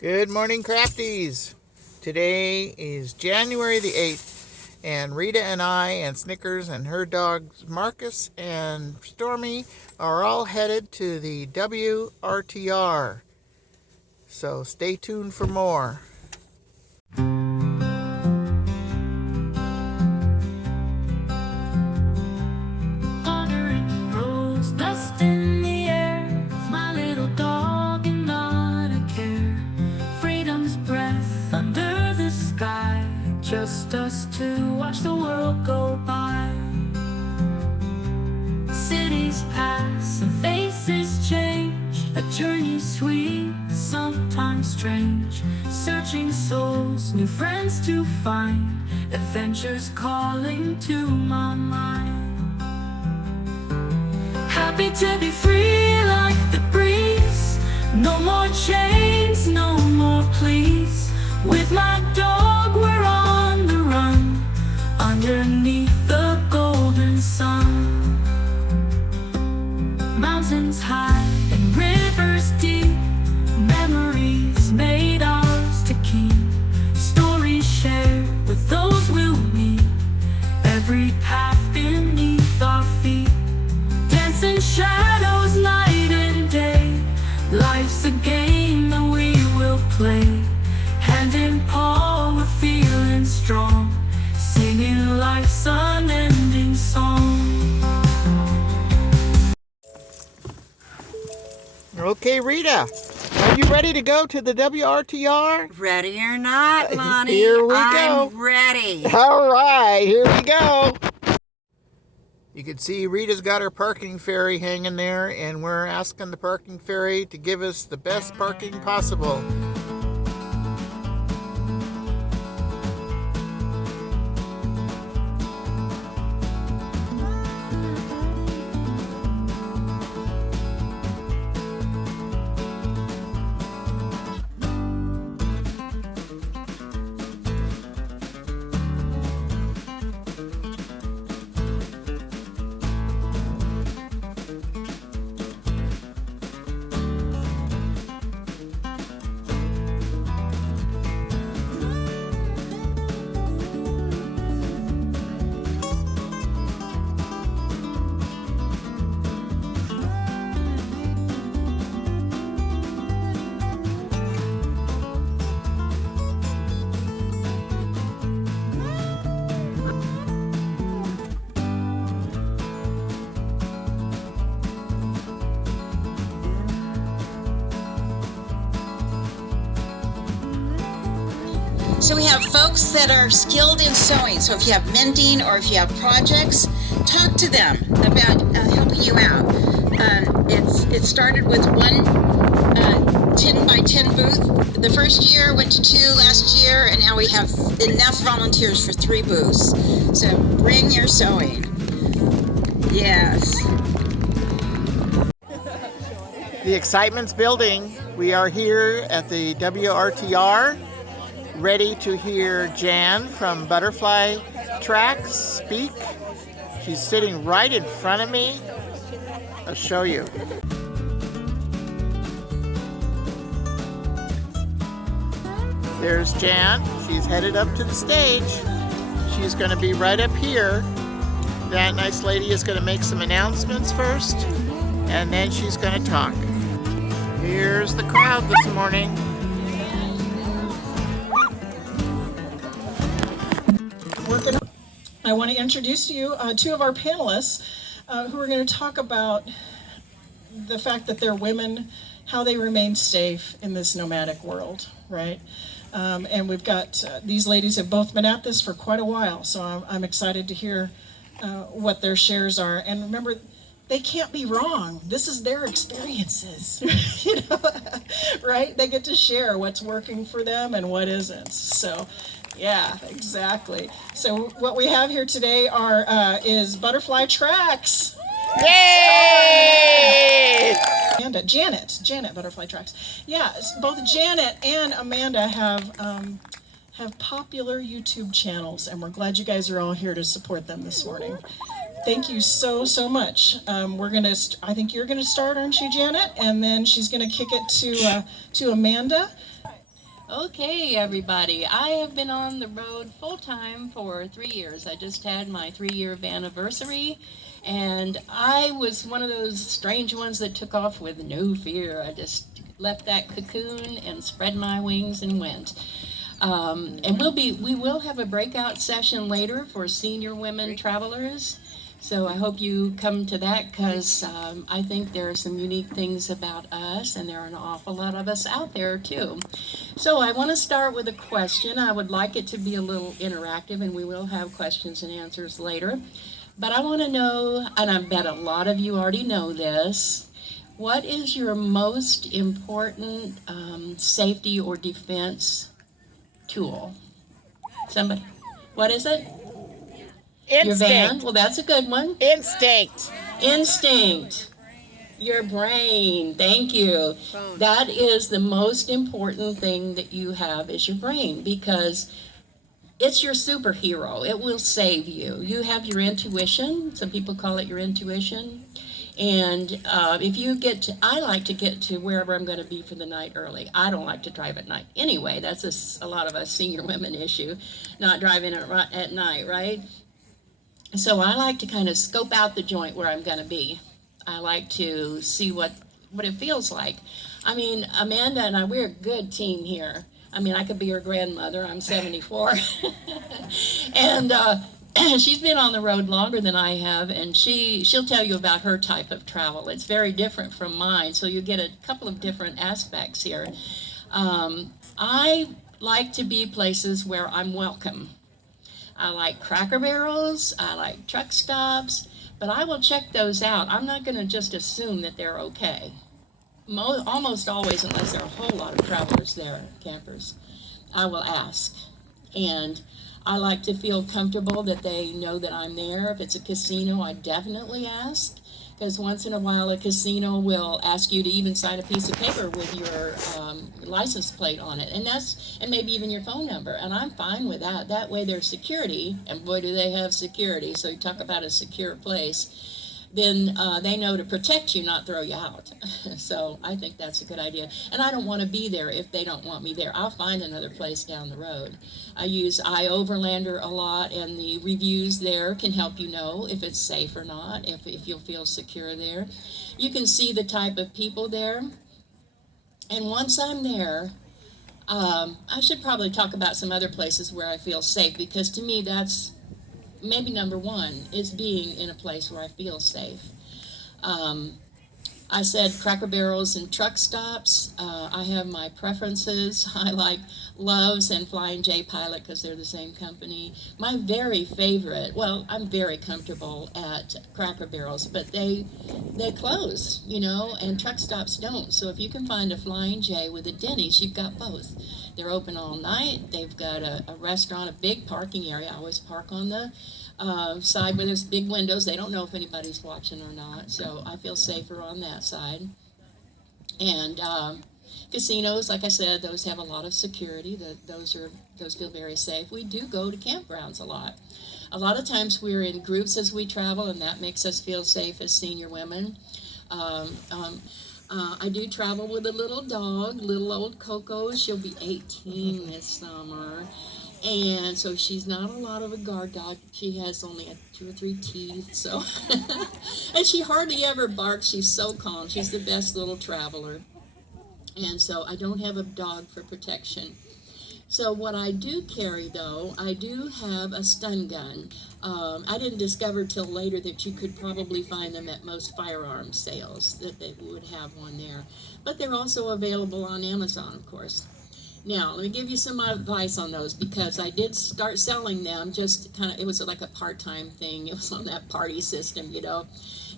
Good morning, Crafties. Today is January the 8th, and Rita and I and Snickers and her dogs Marcus and Stormy are all headed to the WRTR. So stay tuned for more. Just us to watch the world go by. Cities pass and faces change. A journey sweet, sometimes strange. Searching souls, new friends to find. Adventures calling to my mind. Happy to be free like the breeze. No more chains, no more pleas. With my dog we're on the run, underneath the golden sun. Mountains high and rivers deep, memories made ours to keep. Stories shared with those we'll meet, every path beneath our feet. Dancing shadows night and day, life's a game that we will play. Hand in paw, we're feeling strong, singing life's unending song. Okay, Rita, are you ready to go to the WRTR? Ready or not, Lonnie? Here we go. I'm ready. All right, here we go. You can see Rita's got her parking ferry hanging there, and we're asking the parking ferry to give us the best parking possible. So we have folks that are skilled in sewing. So if you have mending or if you have projects, talk to them about helping you out. It started with one 10 by 10 booth. The first year went to 2 last year, and now we have enough volunteers for 3 booths. So bring your sewing. Yes. The excitement's building. We are here at the WRTR, ready to hear Jan from Butterfly Tracks speak. She's sitting right in front of me. I'll show you. There's Jan. She's headed up to the stage. She's going to be right up here. That nice lady is going to make some announcements first, and then she's going to talk. Here's the crowd this morning. I want to introduce to you 2 of our panelists who are going to talk about the fact that they're women, how they remain safe in this nomadic world, right? And we've got, these ladies have both been at this for quite a while, so I'm excited to hear what their shares are. And remember, they can't be wrong. This is their experiences, you know, right? They get to share what's working for them and what isn't. So, yeah, exactly. So what we have here today is Butterfly Tracks. Yay! And Janet Butterfly Tracks. Yeah, both Janet and Amanda have popular YouTube channels, and we're glad you guys are all here to support them this morning. Thank you so much. I think you're gonna start, aren't you, Janet? And then she's gonna kick it to Amanda. Okay, everybody. I have been on the road full time for 3 years. I just had my 3-year anniversary, and I was one of those strange ones that took off with no fear. I just left that cocoon and spread my wings and went. And we will have a breakout session later for senior women travelers. So I hope you come to that because I think there are some unique things about us, and there are an awful lot of us out there too. So I want to start with a question. I would like it to be a little interactive, and we will have questions and answers later. But I want to know, and I bet a lot of you already know this, what is your most important safety or defense tool? Somebody, what is it? Your van? Instinct. Well, that's a good one. Instinct. Instinct. Your brain. Thank you. That is the most important thing that you have is your brain because it's your superhero. It will save you. You have your intuition. Some people call it your intuition. And if you get to, I like to get to wherever I'm going to be for the night early. I don't like to drive at night. Anyway, that's a lot of us senior women issue, not driving at night, right? So I like to kind of scope out the joint where I'm going to be. I like to see what it feels like. I mean, Amanda and I, we're a good team here. I mean, I could be her grandmother. I'm 74. And she's been on the road longer than I have, and she'll tell you about her type of travel. It's very different from mine, so you get a couple of different aspects here. I like to be places where I'm welcome. I like Cracker Barrels, I like truck stops, but I will check those out. I'm not going to just assume that they're okay. Almost always, unless there are a whole lot of travelers there, campers, I will ask. And I like to feel comfortable that they know that I'm there. If it's a casino, I definitely ask. Because once in a while a casino will ask you to even sign a piece of paper with your license plate on it, and maybe even your phone number, and I'm fine with that. That way there's security, and boy do they have security, so you talk about a secure place. Then they know to protect you, not throw you out. So I think that's a good idea. And I don't want to be there if they don't want me there. I'll find another place down the road. I use iOverlander a lot, and the reviews there can help you know if it's safe or not, if you'll feel secure there. You can see the type of people there. And once I'm there, I should probably talk about some other places where I feel safe, because to me that's maybe number one, is being in a place where I feel safe. I said Cracker Barrels and truck stops. I have my preferences. I like Love's and Flying J Pilot because they're the same company. My very favorite, well, I'm very comfortable at Cracker Barrels, but they close, you know, and truck stops don't. So if you can find a Flying J with a Denny's, you've got both. They're open all night. They've got a restaurant, a big parking area. I always park on the side where there's big windows. They don't know if anybody's watching or not, so I feel safer on that side. And casinos, like I said, those have a lot of security. Those feel very safe. We do go to campgrounds a lot. A lot of times we're in groups as we travel, and that makes us feel safe as senior women. I do travel with a little dog, little old Coco. She'll be 18 this summer. And so she's not a lot of a guard dog. She has only 2 or 3 teeth, so. And she hardly ever barks. She's so calm. She's the best little traveler. And so I don't have a dog for protection. So what I do carry, though, I do have a stun gun. I didn't discover till later that you could probably find them at most firearm sales, that they would have one there. But they're also available on Amazon, of course. Now, let me give you some advice on those, because I did start selling them, just kind of, it was like a part-time thing. It was on that party system, you know.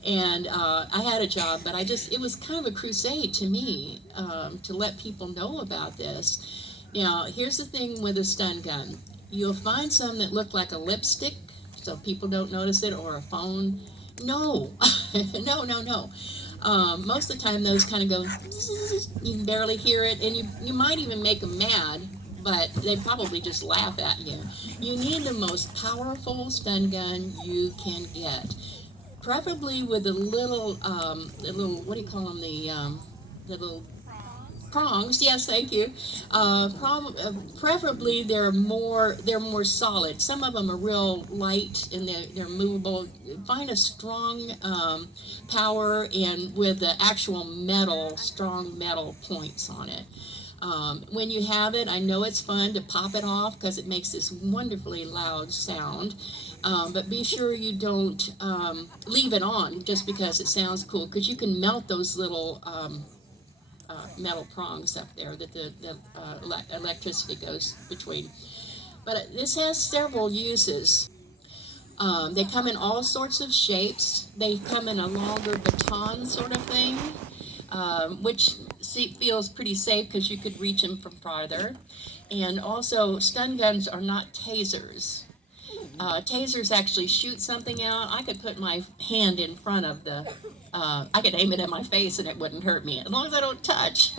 And I had a job, but it was kind of a crusade to me to let people know about this. Now, here's the thing with a stun gun. You'll find some that look like a lipstick, so people don't notice it, or a phone. No, no. Most of the time those kind of go, you can barely hear it, and you might even make them mad, but they probably just laugh at you. You need the most powerful stun gun you can get, preferably with a little what do you call them, the little Prongs, yes, thank you. Preferably they're more solid. Some of them are real light and they're movable. Find a strong power and with the actual metal, strong metal points on it. When you have it, I know it's fun to pop it off because it makes this wonderfully loud sound. But be sure you don't leave it on just because it sounds cool, because you can melt those little metal prongs up there that the electricity goes between. But this has several uses. They come in all sorts of shapes. They come in a longer baton sort of thing, which feels pretty safe because you could reach them from farther. And also, stun guns are not tasers. Tasers actually shoot something out. I could put my hand in front of the, I could aim it at my face and it wouldn't hurt me, as long as I don't touch.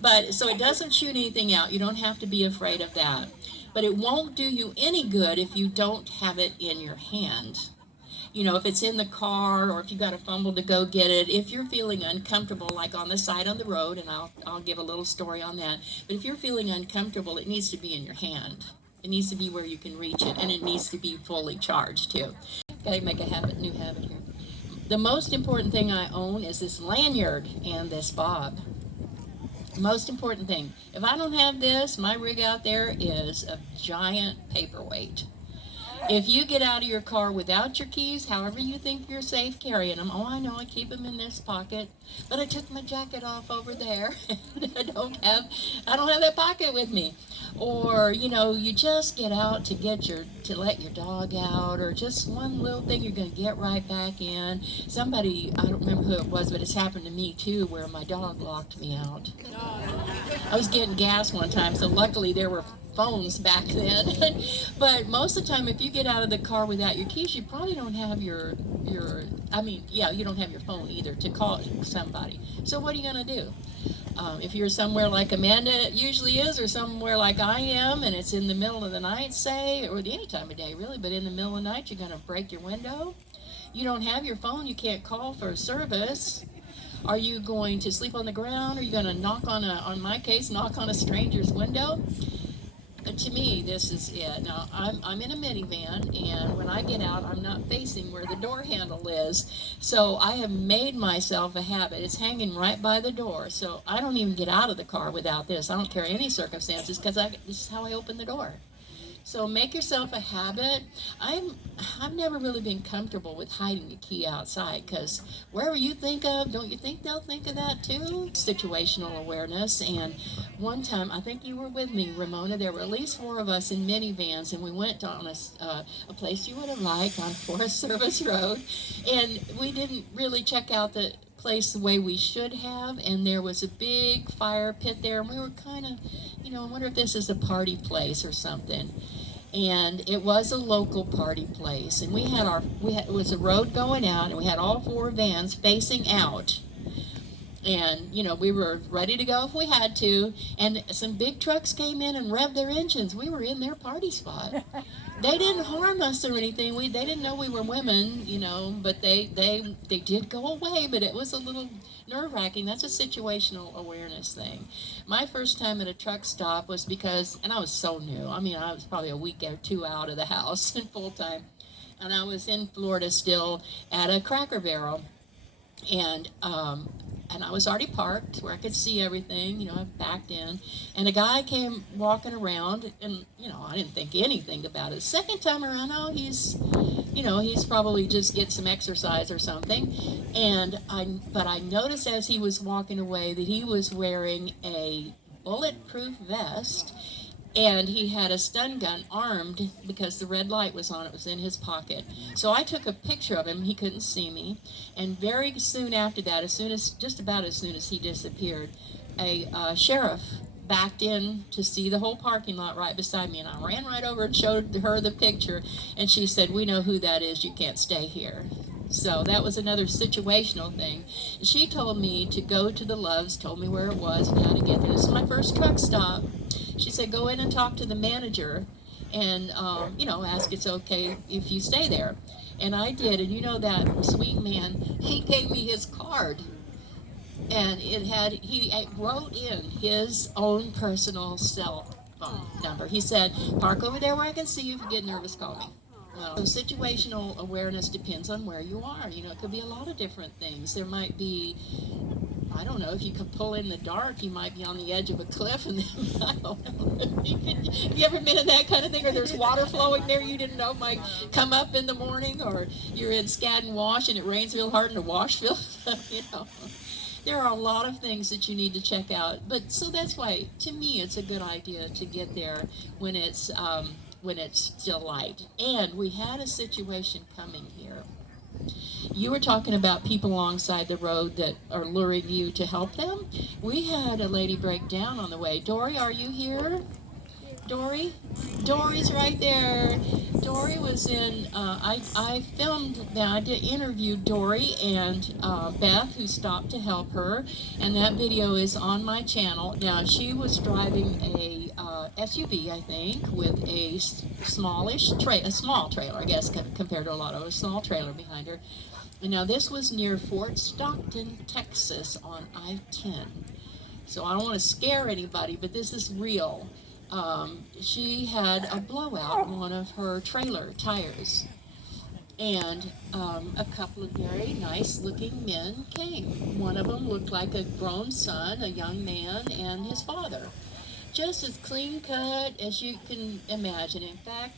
But, so it doesn't shoot anything out. You don't have to be afraid of that. But it won't do you any good if you don't have it in your hand. You know, if it's in the car or if you got to fumble to go get it, if you're feeling uncomfortable, like on the side of the road, and I'll give a little story on that, but if you're feeling uncomfortable, it needs to be in your hand. It needs to be where you can reach it, and it needs to be fully charged too. Gotta make a new habit here. The most important thing I own is this lanyard and this bob. Most important thing. If I don't have this, my rig out there is a giant paperweight. If you get out of your car without your keys, however you think you're safe carrying them, oh, I know, I keep them in this pocket, but I took my jacket off over there. I don't have that pocket with me. Or, you know, you just get out to let your dog out, or just one little thing you're going to get right back in. Somebody, I don't remember who it was, but it's happened to me too, where my dog locked me out. I was getting gas one time, so luckily there were phones back then. But most of the time, if you get out of the car without your keys, you probably don't have you don't have your phone either to call somebody. So what are you going to do? If you're somewhere like Amanda usually is, or somewhere like I am, and it's in the middle of the night, say, or any time of day really, but in the middle of the night, you're going to break your window. You don't have your phone, you can't call for service. Are you going to sleep on the ground? Are you going to knock on a stranger's window? To me, this is it. Now, I'm in a minivan, and when I get out, I'm not facing where the door handle is. So I have made myself a habit. It's hanging right by the door. So I don't even get out of the car without this. I don't care any circumstances, because this is how I open the door. So make yourself a habit. I've never really been comfortable with hiding the key outside, because wherever you think of, don't you think they'll think of that too? Situational awareness. And one time, I think you were with me, Ramona, there were at least 4 of us in minivans, and we went on a place you would have liked on Forest Service Road, and we didn't really check out the place the way we should have, and there was a big fire pit there, and we were kind of, I wonder if this is a party place or something. And it was a local party place, and it was a road going out, and we had all 4 vans facing out. And, we were ready to go if we had to, and some big trucks came in and revved their engines. We were in their party spot. They didn't harm us or anything. They didn't know we were women, but they did go away, but it was a little nerve-wracking. That's a situational awareness thing. My first time at a truck stop was and I was so new. I was probably a week or 2 out of the house in full time. And I was in Florida still at a Cracker Barrel. And I was already parked where I could see everything, I backed in, and a guy came walking around, and, I didn't think anything about it. Second time around, he's probably just get some exercise or something, but I noticed as he was walking away that he was wearing a bulletproof vest, and he had a stun gun armed because the red light was on. It was in his pocket. So I took a picture of him. He couldn't see me. And very soon after that, just about as soon as he disappeared, a sheriff backed in to see the whole parking lot right beside me. And I ran right over and showed her the picture. And she said, "We know who that is. You can't stay here." So that was another situational thing. She told me to go to the Loves, told me where it was and how to get there. This is my first truck stop. She said, "Go in and talk to the manager and, ask it's okay if you stay there." And I did, and that sweet man, he gave me his card. And he wrote in his own personal cell phone number. He said, "Park over there where I can see you. If you get nervous, call me." Well, so situational awareness depends on where you are. You know, it could be a lot of different things. There might be, I don't know, if you could pull in the dark, you might be on the edge of a cliff, and then, I don't know. Have you ever been in that kind of thing, or there's water flowing there you didn't know might come up in the morning, or you're in Skadden Wash and it rains real hard and the wash fills up, you know. There are a lot of things that you need to check out, but so that's why, to me, it's a good idea to get there when it's still light. And we had a situation coming here. You were talking about people alongside the road that are luring you to help them. We had a lady break down on the way. Dory, are you here? Dory? Dory's right there. Dory was in, I filmed that. I did interview Dory and Beth, who stopped to help her, and that video is on my channel. Now, she was driving a SUV, I think, with a small trailer, I guess, compared to a lot of a small trailer behind her. And now, this was near Fort Stockton, Texas, on I-10. So I don't want to scare anybody, but this is real. She had a blowout in one of her trailer tires, and a couple of very nice looking men came. One of them looked like a grown son, a young man, and his father. Just as clean cut as you can imagine. In fact,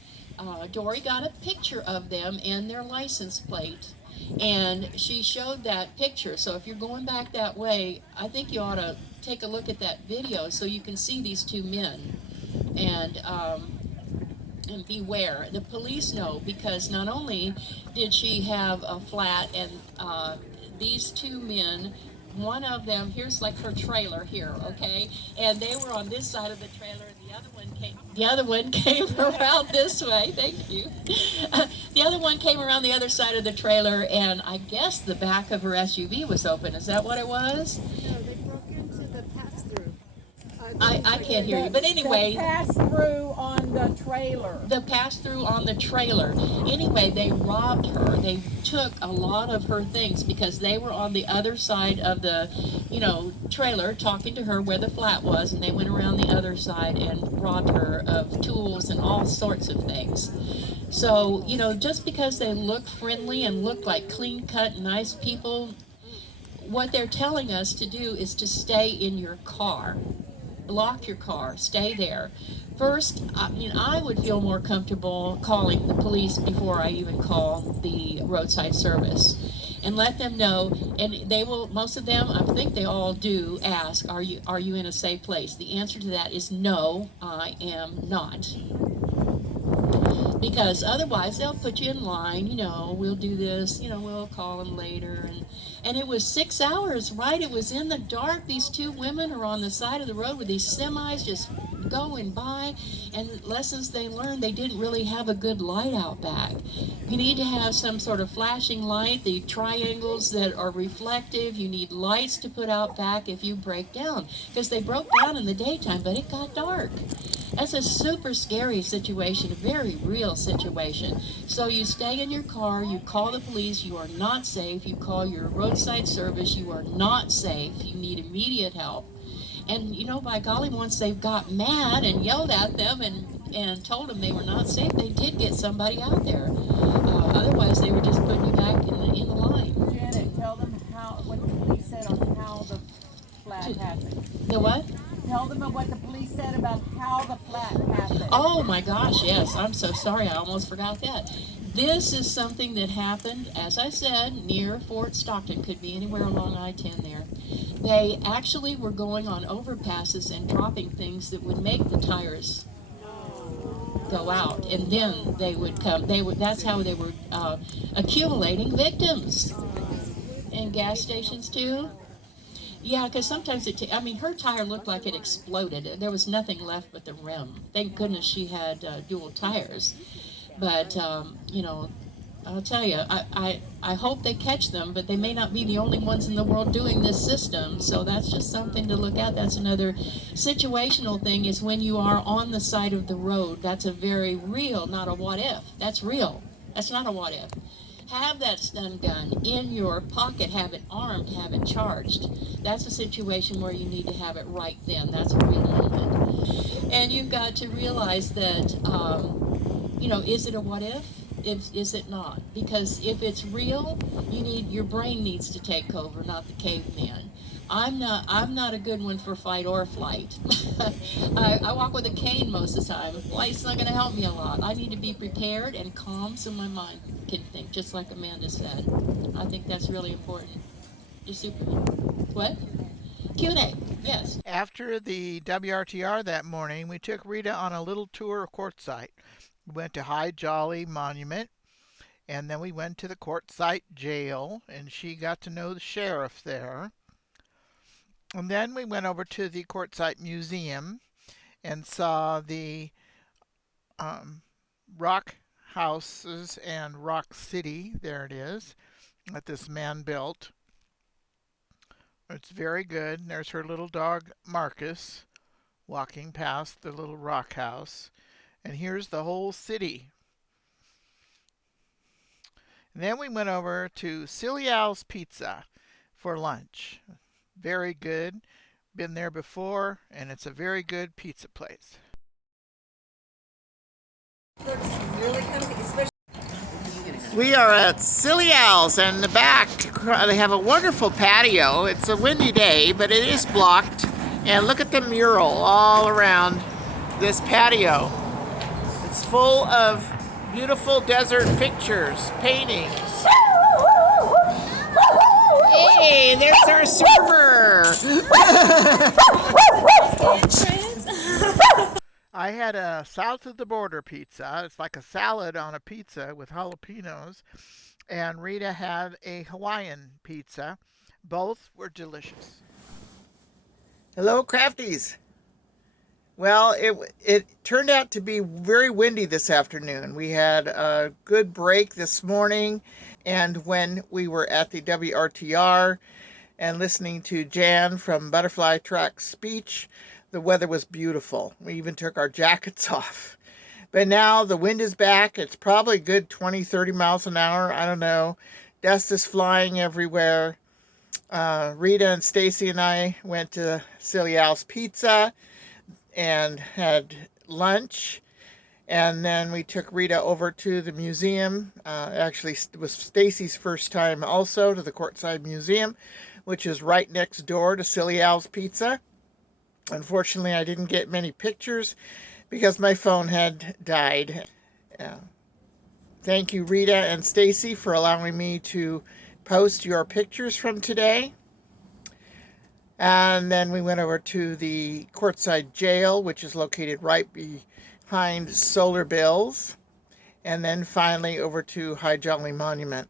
Dory got a picture of them and their license plate, and she showed that picture. So if you're going back that way, I think you ought to take a look at that video so you can see these two men. And beware. The police know, because not only did she have a flat, and these two men, one of them, here's like her trailer here, okay, and they were on this side of the trailer, and the other one came around this way. Thank you. The other one came around the other side of the trailer, and I guess the back of her SUV was open. Is that what it was? No, they broke into the pass-through. I can't hear you, but anyway. The pass-through on the trailer. The pass-through on the trailer. Anyway, they robbed her. They took a lot of her things because they were on the other side of the, trailer talking to her where the flat was, and they went around the other side and robbed her of tools and all sorts of things. So, just because they look friendly and look like clean-cut, nice people, what they're telling us to do is to stay in your car. Lock your car, stay there. First, I would feel more comfortable calling the police before I even call the roadside service, and let them know. And they will, most of them, I think they all do, ask, are you in a safe place? The answer to that is no, I am not. Because otherwise they'll put you in line, we'll do this, we'll call them later. And it was 6 hours, right? It was in the dark. These two women are on the side of the road with these semis just going by, and lessons they learned, they didn't really have a good light out back. You need to have some sort of flashing light, the triangles that are reflective. You need lights to put out back if you break down, because they broke down in the daytime, but it got dark. That's a super scary situation, a very real situation. So you stay in your car, you call the police, you are not safe, you call your roadside service, you are not safe, you need immediate help. And by golly, once they got mad and yelled at them and told them they were not safe, they did get somebody out there. Otherwise, they were just putting you back in the line. Janet, tell them what the police said on how the flat happened. The what? Tell them what the police said about how the flat happened. Oh my gosh, yes. I'm so sorry. I almost forgot that. This is something that happened, as I said, near Fort Stockton. Could be anywhere along I-10 there. They actually were going on overpasses and dropping things that would make the tires go out, and then they would come. That's how they were accumulating victims. And gas stations too. Yeah, because sometimes her tire looked like it exploded. There was nothing left but the rim. Thank goodness she had dual tires. But, I'll tell you, I hope they catch them, but they may not be the only ones in the world doing this system. So that's just something to look at. That's another situational thing, is when you are on the side of the road. That's a very real, not a what if. That's real. That's not a what if. have that stun gun in your pocket, have it armed, have it charged. That's a situation where you need to have it right then. That's a real moment. And you've got to realize that, is it a what if? Is it not? Because if it's real, your brain needs to take over, not the caveman. I'm not a good one for fight or flight. I walk with a cane most of the time. Flight's not going to help me a lot. I need to be prepared and calm so my mind can think, just like Amanda said. I think that's really important. You're super. What? Q&A, yes. After the WRTR that morning, we took Rita on a little tour of Quartzsite. We went to High Jolly Monument, and then we went to the Quartzsite jail, and she got to know the sheriff there. And then we went over to the Quartzsite Museum and saw the rock houses and rock city. There it is, that this man built. It's very good. And there's her little dog Marcus walking past the little rock house. And here's the whole city. And then we went over to Silly Als Pizza for lunch. Very good. Been there before, and it's a very good pizza place. We are at Silly Als, and in the back they have a wonderful patio. It's a windy day, but it is blocked. And look at the mural all around this patio. It's full of beautiful desert pictures, paintings. Hey, there's our server. I had a south of the border pizza. It's like a salad on a pizza with jalapenos. And Rita had a Hawaiian pizza. Both were delicious. Hello, Crafties. Well, it turned out to be very windy this afternoon. We had a good break this morning, and when we were at the WRTR and listening to Jan from Butterfly Track's speech, the weather was beautiful. We even took our jackets off. But now the wind is back. It's probably a good 20, 30 miles an hour. I don't know. Dust is flying everywhere. Rita and Stacy and I went to Silly Als Pizza and had lunch, and then we took Rita over to the museum. Actually, it was Stacy's first time also to the Quartzsite Museum, which is right next door to Silly Als Pizza. Unfortunately, I didn't get many pictures because my phone had died. Thank you, Rita and Stacy, for allowing me to post your pictures from today. And then we went over to the Quartzsite Jail, which is located right behind Solar Bills. And then finally over to High Jolly Monument.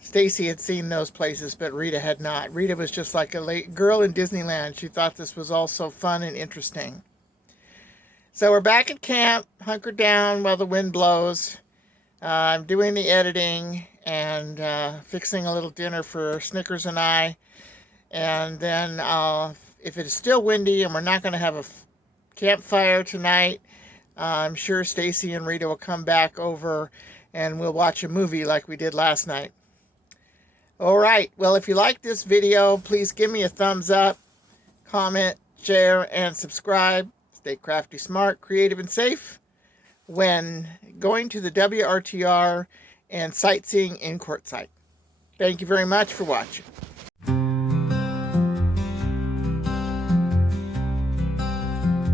Stacy had seen those places, but Rita had not. Rita was just like a girl in Disneyland. She thought this was all so fun and interesting. So we're back at camp, hunkered down while the wind blows. I'm doing the editing and fixing a little dinner for Snickers and I. And then if it's still windy and we're not going to have a campfire tonight, I'm sure Stacy and Rita will come back over and we'll watch a movie like we did last night. All right. Well, if you like this video, please give me a thumbs up, comment, share, and subscribe. Stay crafty, smart, creative, and safe when going to the WRTR and sightseeing in Quartzsite. Thank you very much for watching.